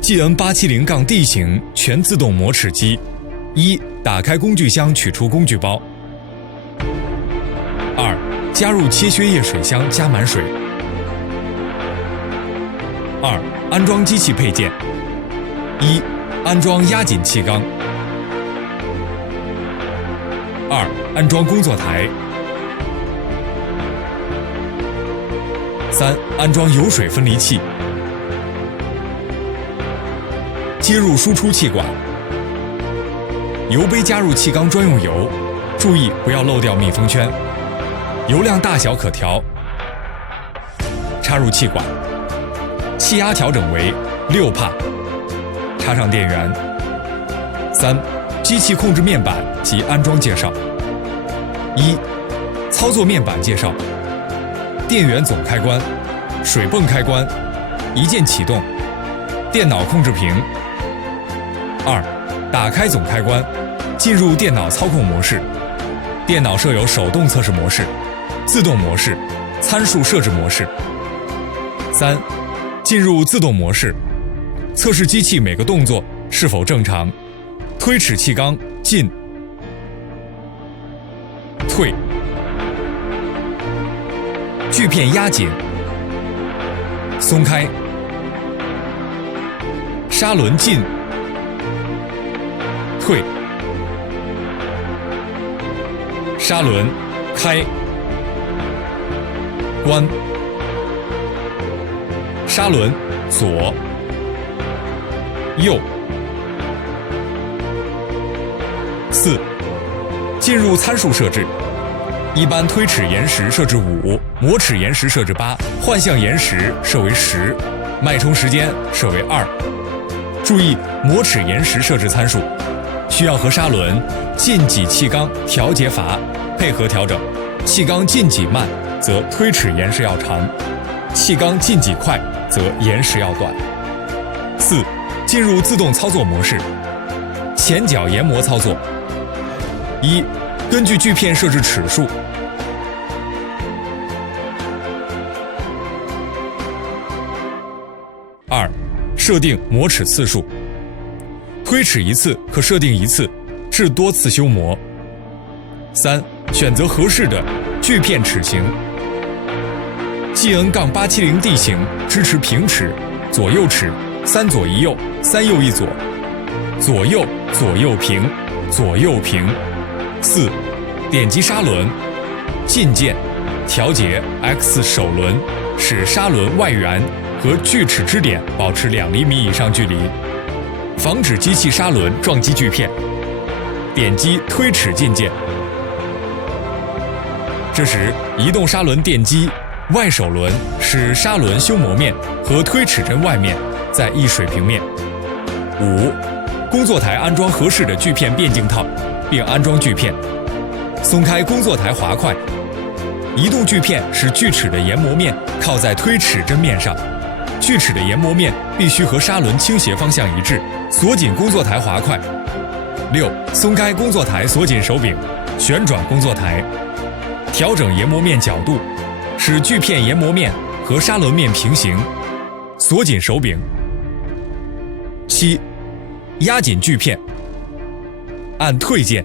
GN870-D 型全自动磨齿机。一、打开工具箱取出工具包。二、加入切削液水箱加满水。二、安装机器配件。一、安装压紧气缸。二、安装工作台。三、安装油水分离器。接入输出气管。油杯加入气缸专用油，注意不要漏掉密封圈。油量大小可调。插入气管，气压调整为6帕。插上电源。三、机器控制面板及安装介绍。一、操作面板介绍。电源总开关、水泵开关、一键启动、电脑控制屏。二、打开总开关，进入电脑操控模式。电脑设有手动测试模式、自动模式、参数设置模式。三、进入自动模式，测试机器每个动作是否正常。推齿气缸进、退。锯片压紧、松开。砂轮进、退。砂轮开、关。砂轮左、右。四、进入参数设置。一般推齿延时设置5，磨齿延时设置8，换向延时设为10，脉冲时间设为2。注意磨齿延时设置参数，需要和砂轮进挤气缸调节阀配合调整。气缸进挤慢，则推齿延时要长；气缸进挤快，则延时要短。四、进入自动操作模式。前脚研磨操作。一、根据锯片设置齿数。二、设定磨齿次数。推齿一次可设定1次，至多次修磨。三、选择合适的锯片齿形。GN-870-D 型支持平齿、左右齿、3左1右、3右1左、左右左右平、左右平。四、点击砂轮，进键调节 X 手轮，使砂轮外缘和锯齿支点保持2厘米以上距离，防止机器砂轮撞击锯片。点击推齿进键。这时，移动砂轮电机外手轮使砂轮修磨面和推齿针外面在一水平面。五、工作台安装合适的锯片变径套，并安装锯片。松开工作台滑块，移动锯片使锯齿的研磨面靠在推齿针面上，锯齿的研磨面必须和砂轮倾斜方向一致。锁紧工作台滑块。六、松开工作台锁紧手柄，旋转工作台，调整研磨面角度，使锯片研磨面和砂轮面平行，锁紧手柄。七、压紧锯片，按退键，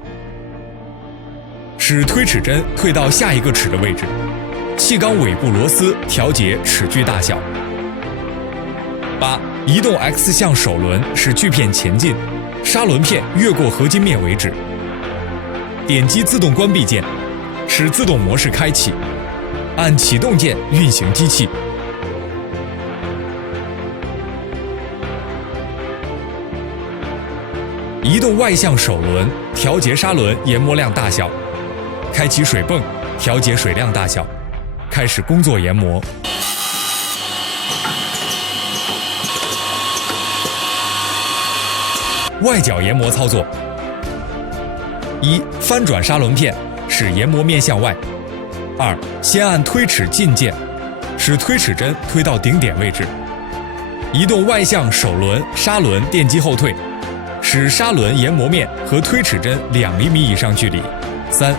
使推齿针退到下一个齿的位置。气缸尾部螺丝调节齿距大小。八、移动 X 向手轮使锯片前进，砂轮片越过合金面为止。点击自动关闭键，使自动模式开启，按启动键运行机器。移动外向手轮调节砂轮研磨量大小，开启水泵调节水量大小，开始工作研磨。外角研磨操作。一、翻转砂轮片，使研磨面向外。二、先按推齿进键，使推齿针推到顶点位置。移动外向手轮砂轮电机后退，使砂轮研磨面和推齿针2厘米以上距离。三、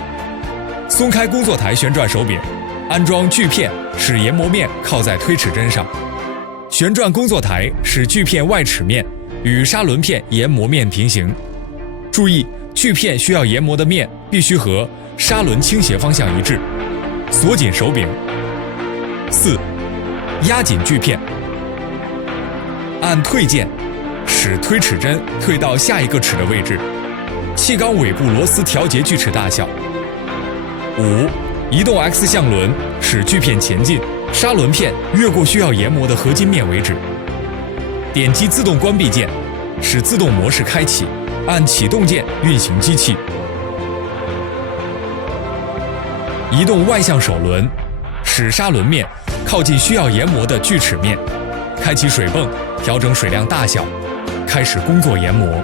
松开工作台旋转手柄，安装锯片，使研磨面靠在推齿针上。旋转工作台使锯片外齿面与砂轮片研磨面平行。注意，锯片需要研磨的面必须和砂轮倾斜方向一致。锁紧手柄。4. 压紧锯片，按退键使推齿针退到下一个齿的位置。气缸尾部螺丝调节锯齿大小。5. 移动 X 向轮使锯片前进，砂轮片越过需要研磨的合金面为止。点击自动关闭键，使自动模式开启，按启动键运行机器。移动外向手轮，使砂轮面靠近需要研磨的锯齿面，开启水泵，调整水量大小，开始工作研磨。